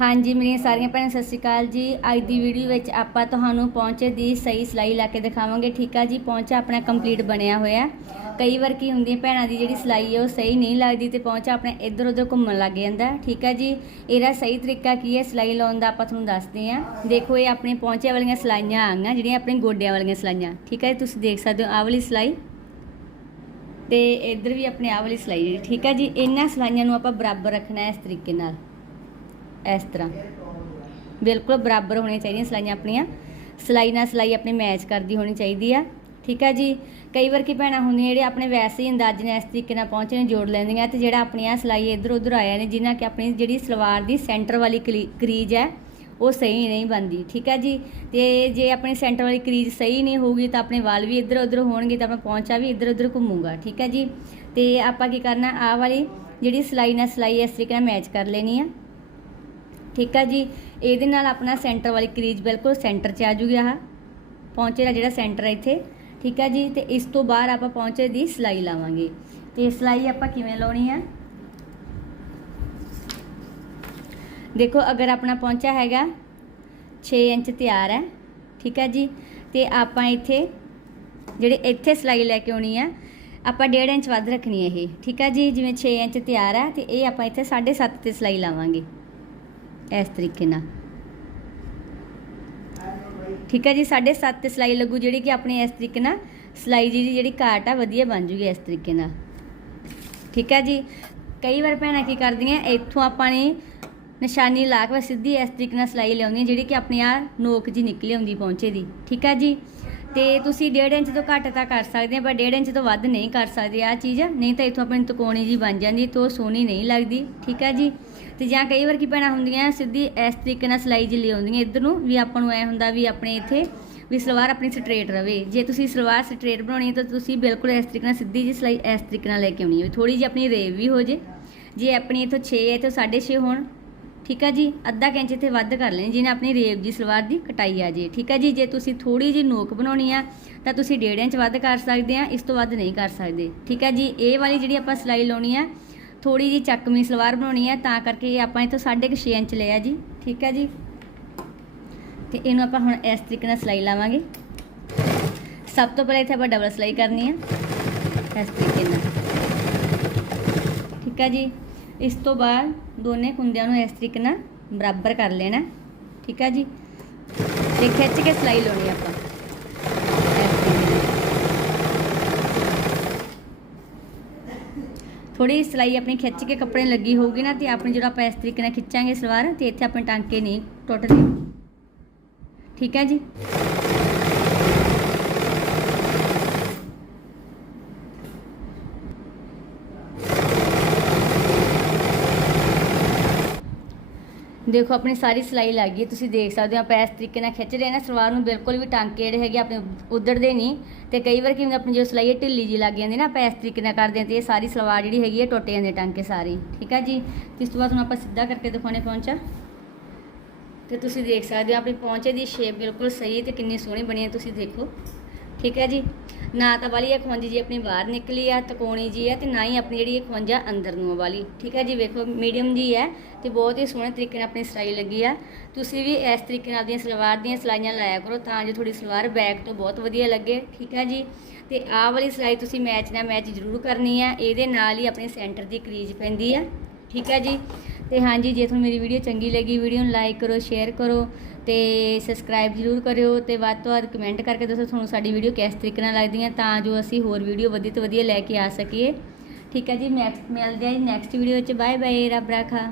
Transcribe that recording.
ਹਾਂਜੀ, ਮੇਰੀਆਂ ਸਾਰੀਆਂ ਭੈਣਾਂ, ਸਤਿ ਸ਼੍ਰੀ ਅਕਾਲ ਜੀ। ਅੱਜ ਦੀ ਵੀਡੀਓ ਵਿੱਚ ਆਪਾਂ ਤੁਹਾਨੂੰ ਪਹੁੰਚੇ ਦੀ ਸਹੀ ਸਿਲਾਈ ਲਾ ਕੇ ਦਿਖਾਵਾਂਗੇ। ਠੀਕ ਆ ਜੀ, ਪਹੁੰਚਾ ਆਪਣਾ ਕੰਪਲੀਟ ਬਣਿਆ ਹੋਇਆ। ਕਈ ਵਾਰ ਕੀ ਹੁੰਦੀ ਹੈ, ਭੈਣਾਂ ਦੀ ਜਿਹੜੀ ਸਿਲਾਈ ਹੈ, ਉਹ ਸਹੀ ਨਹੀਂ ਲੱਗਦੀ ਤੇ ਪਹੁੰਚਾ ਆਪਣੇ ਇੱਧਰ ਉੱਧਰ ਘੁੰਮਣ ਲੱਗ ਜਾਂਦਾ। ਠੀਕ ਆ ਜੀ, ਇਹਦਾ ਸਹੀ ਤਰੀਕਾ ਕੀ ਹੈ, ਸਿਲਾਈ ਲਾਉਣ ਦਾ ਆਪਾਂ ਤੁਹਾਨੂੰ ਦੱਸਦੇ ਹਾਂ। ਦੇਖੋ, ਇਹ ਆਪਣੇ ਪਹੁੰਚੇ ਵਾਲੀਆਂ ਸਿਲਾਈਆਂ ਆਈਆਂ, ਜਿਹੜੀਆਂ ਆਪਣੇ ਗੋਡਿਆਂ ਵਾਲੀਆਂ ਸਿਲਾਈਆਂ। ਠੀਕ ਆ ਜੀ, ਤੁਸੀਂ ਦੇਖ ਸਕਦੇ ਹੋ ਆਹ ਵਾਲੀ ਸਿਲਾਈ ਤੇ ਇੱਧਰ ਵੀ ਆਪਣੇ ਆਹ ਵਾਲੀ ਸਿਲਾਈ ਜਿਹੜੀ। ਠੀਕ ਆ ਜੀ, ਇਹਨਾਂ ਸਿਲਾਈਆਂ ਨੂੰ ਆਪਾਂ ਬਰਾਬਰ ਰੱਖਣਾ ਹੈ ਇਸ ਤਰੀਕੇ ਨਾਲ। ਇਸ ਤਰ੍ਹਾਂ। ਬਿਲਕੁਲ ਬਰਾਬਰ ਹੋਣੀਆਂ ਚਾਹੀਦੀਆਂ ਸਿਲਾਈਆਂ ਆਪਣੀਆਂ। ਸਿਲਾਈ ਨਾਲ ਸਿਲਾਈ ਆਪਣੀ ਮੈਚ ਕਰਦੀ ਹੋਣੀ ਚਾਹੀਦੀ ਆ। ਠੀਕ ਆ ਜੀ? ਕਈ ਵਾਰ ਕੀ ਭੈਣਾਂ ਹੁੰਦੀਆਂ ਜਿਹੜੇ ਆਪਣੇ ਵੈਸੇ ਹੀ ਅੰਦਾਜ਼ ਨਾਲ ਇਸ ਤਰੀਕੇ ਨਾਲ ਪਹੁੰਚੇ ਨੇ ਜੋੜ ਲੈਂਦੀਆਂ ਤੇ ਜਿਹੜਾ ਆਪਣੀਆਂ ਸਿਲਾਈ ਇੱਧਰ ਉੱਧਰ ਆਇਆ ਨੇ ਜਿਨ੍ਹਾਂ ਕਿ ਆਪਣੀ ਜਿਹੜੀ ਸਲਵਾਰ ਦੀ ਸੈਂਟਰ ਵਾਲੀ ਕਲੀ- ਕਰੀਜ਼ ਹੈ, ਉਹ ਸਹੀ ਨਹੀਂ ਬਣਦੀ। ਠੀਕ ਹੈ ਜੀ? ਤੇ ਜੇ ਆਪਣੀ ਸੈਂਟਰ ਵਾਲੀ ਕਰੀਜ਼ ਸਹੀ ਨਹੀਂ ਹੋਊਗੀ ਤਾਂ ਆਪਣੇ ਵਾਲ ਵੀ ਇੱਧਰ ਉੱਧਰ ਹੋਣਗੇ ਤਾਂ ਆਪਣਾ ਪਹੁੰਚਾ ਵੀ ਇੱਧਰ ਉੱਧਰ ਘੁੰਮੂਗਾ। ਠੀਕ ਹੈ ਜੀ? ਤੇ ਆਪਾਂ ਕੀ ਕਰਨਾ, ਆਹ ਵਾਲੀ ਜਿਹੜੀ ਸਿਲਾਈ ਨਾਲ ਸਿਲਾਈ ਇਸ ਤਰੀਕੇ ਨਾਲ ਮੈਚ ਕਰ ਲੈਣੀ ਆ। ਠੀਕ ਆ ਜੀ? ਇਹਦੇ ਨਾਲ ਆਪਣਾ ਸੈਂਟਰ ਵਾਲੀ ਕਰੀਜ਼ ਬਿਲਕੁਲ ਸੈਂਟਰ 'ਚ ਆ ਜੂਗੀ ਆਹ। ਪਹੁੰਚੇ ਦਾ ਜਿਹੜਾ ਸੈਂਟਰ ਹੈ ਇੱਥੇ। ਠੀਕ ਆ ਜੀ? ਤੇ ਇਸ ਤੋਂ ਬਾਅਦ ਆਪਾਂ ਪਹੁੰਚੇ ਦੀ ਸਿਲਾਈ ਲਾਵਾਂਗੇ। ਤੇ ਸਿਲਾਈ ਆਪਾਂ ਕਿਵੇਂ ਲਾਉਣੀ ਆ? ਦੇਖੋ, ਅਗਰ ਆਪਣਾ ਪਹੁੰਚਾ ਹੈਗਾ 6 ਇੰਚ ਤਿਆਰ ਹੈ। ਠੀਕ ਹੈ ਜੀ? ਤੇ ਆਪਾਂ ਇੱਥੇ, ਜਿਹੜੇ ਇੱਥੇ ਸਿਲਾਈ ਲੈ ਕੇ ਆਉਣੀ ਆ, ਆਪਾਂ 1.5 ਇੰਚ ਵੱਧ ਰੱਖਣੀ ਹੈ ਇਹ। ਠੀਕ ਹੈ ਜੀ? ਜਿਵੇਂ 6 ਇੰਚ ਤਿਆਰ ਹੈ ਤੇ ਇਹ ਆਪਾਂ ਇੱਥੇ 7.5 ਤੇ ਸਿਲਾਈ ਲਾਵਾਂਗੇ। ਇਸ ਤਰੀਕੇ ਨਾਲ। ਠੀਕ ਹੈ ਜੀ 7.5 ਤੇ ਸਿਲਾਈ ਲੱਗੂ, ਜਿਹੜੀ ਕਿ ਆਪਣੀ ਇਸ ਤਰੀਕੇ ਨਾਲ ਸਿਲਾਈ ਜਿਹੜੀ ਜਿਹੜੀ ਕਾਟ ਆ, ਵਧੀਆ ਬਣ ਜੂਗੀ ਇਸ ਤਰੀਕੇ ਨਾਲ। ਠੀਕ ਹੈ ਜੀ, ਕਈ ਵਾਰ ਭੈਣਾਂ ਕੀ ਕਰਦੀਆਂ, ਇੱਥੋਂ ਆਪਾਂ ਨੇ ਨਿਸ਼ਾਨੀ ਲਾ ਕੇ ਬਸ ਸਿੱਧੀ ਇਸ ਤਰੀਕੇ ਨਾਲ ਸਿਲਾਈ ਲਿਆਉਂਦੀਆਂ, ਜਿਹੜੀ ਕਿ ਆਪਣੀ ਆ ਨੋਕ ਜੀ ਨਿਕਲੀ ਆਉਂਦੀ ਪਹੁੰਚੇ ਦੀ। ਠੀਕ ਹੈ ਜੀ ਤੇ ਤੁਸੀਂ 1.5 ਇੰਚ ਤੋਂ ਘੱਟ ਤਾਂ ਕਰ ਸਕਦੇ ਆ, ਪਰ 1.5 ਇੰਚ ਤੋਂ ਵੱਧ ਨਹੀਂ ਕਰ ਸਕਦੇ ਆ ਚੀਜ਼, ਨਹੀਂ ਤਾਂ ਇੱਥੋਂ ਆਪਣੀ ਤਕੋਣੀ ਜੀ ਬਣ ਜਾਂਦੀ, ਤੇ ਸੋਹਣੀ ਨਹੀਂ ਲੱਗਦੀ, ਠੀਕ ਆ ਜੀ? ਤੇ ਜਾਂ ਕਈ ਵਾਰ ਕੀ ਭੈਣਾਂ ਹੁੰਦੀਆਂ, ਸਿੱਧੀ ਇਸ ਤਰੀਕੇ ਨਾਲ ਸਿਲਾਈ ਜੀ ਲਿਆਉਂਦੀਆਂ ਇੱਧਰ ਨੂੰ, ਵੀ ਆਪਾਂ ਨੂੰ ਐ ਹੁੰਦਾ ਵੀ ਆਪਣੇ ਇੱਥੇ ਵੀ ਸਲਵਾਰ ਆਪਣੀ ਸਟ੍ਰੇਟ ਰਵੇ। ਜੇ ਤੁਸੀਂ ਸਲਵਾਰ ਸਟ੍ਰੇਟ ਬਣਾਉਣੀ ਹੈ ਤਾਂ ਤੁਸੀਂ ਬਿਲਕੁਲ ਇਸ ਤਰੀਕੇ ਨਾਲ ਸਿੱਧੀ ਜੀ ਸਿਲਾਈ ਇਸ ਤਰੀਕੇ ਨਾਲ ਲੈ ਕੇ ਆਉਣੀ ਹੈ ਥੋੜੀ ਜਿਹੀ ਆਪਣੀ ਰੇਵ ਵੀ ਹੋ ਜੇ। ਜੇ ਆਪਣੀ ਇੱਥੋਂ 6 ਹੈ ਤਾਂ 6.5 ਹੋਣ ਠੀਕ ਹੈ ਜੀ? ਅੱਧਾ ਕੁ ਇੰਚ ਇੱਥੇ ਵੱਧ ਕਰ ਲੈਣੀ, ਜਿਹਨੇ ਆਪਣੀ ਰੇਬ ਜੀ ਸਲਵਾਰ ਦੀ ਕਟਾਈ ਆ ਜੇ। ਠੀਕ ਹੈ ਜੀ? ਜੇ ਤੁਸੀਂ ਥੋੜੀ ਜੀ ਨੋਕ ਬਣਾਉਣੀ ਆ, ਤਾਂ ਤੁਸੀਂ 1.5 ਇੰਚ ਵੱਧ ਕਰ ਸਕਦੇ ਆ, ਇਸ ਤੋਂ ਵੱਧ ਨਹੀਂ ਕਰ ਸਕਦੇ। ਠੀਕ ਹੈ ਜੀ? ਇਹ ਵਾਲੀ ਜਿਹੜੀ ਆਪਾਂ ਸਿਲਾਈ ਲਾਉਣੀ ਆ ਥੋੜੀ ਜੀ ਚੱਕਵੀਂ ਸਲਵਾਰ ਬਣਾਉਣੀ ਆ, ਤਾਂ ਕਰਕੇ ਇਹ ਆਪਾਂ ਇੱਥੋਂ 6.5 ਇੰਚ ਲਿਆ ਜੀ। ਠੀਕ ਹੈ ਜੀ? ਤੇ ਇਹਨੂੰ ਆਪਾਂ ਹੁਣ ਇਸ ਤਰੀਕੇ ਨਾਲ ਸਿਲਾਈ ਲਾਵਾਂਗੇ। ਸਭ ਤੋਂ ਪਹਿਲਾਂ ਇੱਥੇ ਆਪਾਂ ਡਬਲ ਸਿਲਾਈ ਕਰਨੀ ਆ, ਇਸ ਤਰੀਕੇ ਨਾਲ। ਠੀਕ ਹੈ ਜੀ? ਇਸ ਤੋਂ ਬਾਅਦ ਦੋਨੇ ਕੁੰਦਿਆਂ ਨੂੰ ਇਸ ਤਰੀਕੇ ਨਾਲ ਬਰਾਬਰ ਕਰ ਲੈਣਾ। ਠੀਕ ਆ ਜੀ? ਤੇ ਖਿੱਚ ਕੇ ਸਿਲਾਈ ਲਾਉਣੀ ਆਪਾਂ। ਇਸ ਤਰੀਕੇ ਥੋੜੀ ਸਿਲਾਈ ਆਪਣੀ ਖਿੱਚ ਕੇ ਕੱਪੜੇ ਲੱਗੀ ਹੋਊਗੀ ਨਾ, ਤੇ ਆਪਣੀ ਜਿਹੜਾ ਆਪਾਂ ਇਸ ਤਰੀਕੇ ਨਾਲ ਖਿੱਚਾਂਗੇ ਸਲਵਾਰ, ਤੇ ਇੱਥੇ ਆਪਣੇ ਟਾਂਕੇ ਨਹੀਂ ਟੁੱਟਦੇ। ਠੀਕ ਹੈ ਜੀ? ਦੇਖੋ, ਆਪਣੀ ਸਾਰੀ ਸਿਲਾਈ ਲੱਗ ਗਈ। ਤੁਸੀਂ ਦੇਖ ਸਕਦੇ ਹੋ, ਆਪਾਂ ਇਸ ਤਰੀਕੇ ਨਾਲ ਖਿੱਚ ਰਹੇ ਨਾ ਸਲਵਾਰ ਨੂੰ ਬਿਲਕੁਲ ਵੀ ਟਾਂਕੇ ਜਿਹੜੇ ਹੈਗੇ, ਆਪਣੇ ਉਧੜਦੇ ਨਹੀਂ। ਤੇ ਕਈ ਵਾਰ ਕਿਵੇਂ ਆਪਣੀ ਜੋ ਸਿਲਾਈ ਹੈ, ਢਿੱਲੀ ਜੀ ਲੱਗ ਜਾਂਦੀ ਨਾ, ਆਪਾਂ ਇਸ ਤਰੀਕੇ ਨਾਲ ਕਰਦੇ ਹਾਂ ਤੇ ਇਹ ਸਾਰੀ ਸਲਵਾਰ ਜਿਹੜੀ ਹੈਗੀ ਹੈ ਟੁੱਟ ਜਾਂਦੇ ਟਾਂਕੇ ਸਾਰੀ। ਠੀਕ ਆ ਜੀ? ਤੇ ਇਸ ਤੋਂ ਬਾਅਦ ਹੁਣ ਆਪਾਂ ਸਿੱਧਾ ਕਰਕੇ ਦਿਖਾਉਣੇ ਪਹੁੰਚਾ। ਤੇ ਤੁਸੀਂ ਦੇਖ ਸਕਦੇ ਹੋ, ਆਪਣੀ ਪਹੁੰਚੇ ਦੀ ਸ਼ੇਪ ਬਿਲਕੁਲ ਸਹੀ ਤੇ ਕਿੰਨੀ ਸੋਹਣੀ ਬਣੀ ਹੈ, ਤੁਸੀਂ ਦੇਖੋ। ਠੀਕ ਹੈ ਜੀ? ਨਾ ਤਾਂ ਵਾਲੀ ਇਹ ਖੁੰਝ ਜੀ ਆਪਣੀ ਬਾਹਰ ਨਿਕਲੀ ਆ, ਤਕੋਣੀ ਜੀ ਹੈ ਤੇ ਨਾ ਹੀ ਆਪਣੀ ਜਿਹੜੀ ਇਹ ਖੁੰਝ ਆ ਅੰਦਰ ਨੂੰ ਆ ਵਾਲੀ। ਠੀਕ ਹੈ ਜੀ? ਵੇਖੋ, ਮੀਡੀਅਮ ਜੀ ਹੈ ਤੇ ਬਹੁਤ ਹੀ ਸੋਹਣੇ ਤਰੀਕੇ ਨਾਲ ਆਪਣੀ ਸਿਲਾਈ ਲੱਗੀ ਆ। ਤੁਸੀਂ ਵੀ ਇਸ ਤਰੀਕੇ ਨਾਲ ਦੀਆਂ ਸਲਵਾਰ ਦੀਆਂ ਸਿਲਾਈਆਂ ਲਾਇਆ ਕਰੋ ਤਾਂ ਜੋ ਤੁਹਾਡੀ ਸਲਵਾਰ ਬੈਕ ਤੋਂ ਬਹੁਤ ਵਧੀਆ ਲੱਗੇ। ਠੀਕ ਹੈ ਜੀ? ਤੇ ਆਹ ਵਾਲੀ ਸਿਲਾਈ ਤੁਸੀਂ ਮੈਚ ਨਾਲ ਮੈਚ ਜ਼ਰੂਰ ਕਰਨੀ ਆ। ਇਹਦੇ ਨਾਲ ਹੀ ਆਪਣੇ ਸੈਂਟਰ ਦੀ ਕਰੀਜ਼ ਪੈਂਦੀ ਆ। ਠੀਕ ਹੈ ਜੀ? ਤੇ ਹਾਂਜੀ, ਜੇ ਤੁਹਾਨੂੰ ਮੇਰੀ ਵੀਡੀਓ ਚੰਗੀ ਲੱਗੀ ਵੀਡੀਓ ਨੂੰ ਲਾਈਕ ਕਰੋ ਸ਼ੇਅਰ ਕਰੋ। ਤੇ ਸਬਸਕ੍ਰਾਈਬ ਜ਼ਰੂਰ ਕਰਿਓ ਤੇ ਵੱਧ ਤੋਂ ਵੱਧ ਕਮੈਂਟ ਕਰਕੇ ਦੱਸੋ ਤੁਹਾਨੂੰ ਸਾਡੀ ਵੀਡੀਓ ਕਿਸ ਤਰੀਕੇ ਨਾਲ ਲੱਗਦੀ ਹੈ ਤਾਂ ਜੋ ਅਸੀਂ ਹੋਰ ਵੀਡੀਓ ਵਧੀਆ ਤੋਂ ਵਧੀਆ ਲੈ ਕੇ ਆ ਸਕੀਏ। ਠੀਕ ਹੈ ਜੀ ਨੈਕਸਟ ਮਿਲਦੇ ਹਾਂ ਜੀ ਨੈਕਸਟ ਵੀਡੀਓ ਵਿੱਚ ਬਾਏ ਬਾਏ ਰੱਬ ਰਾਖਾ।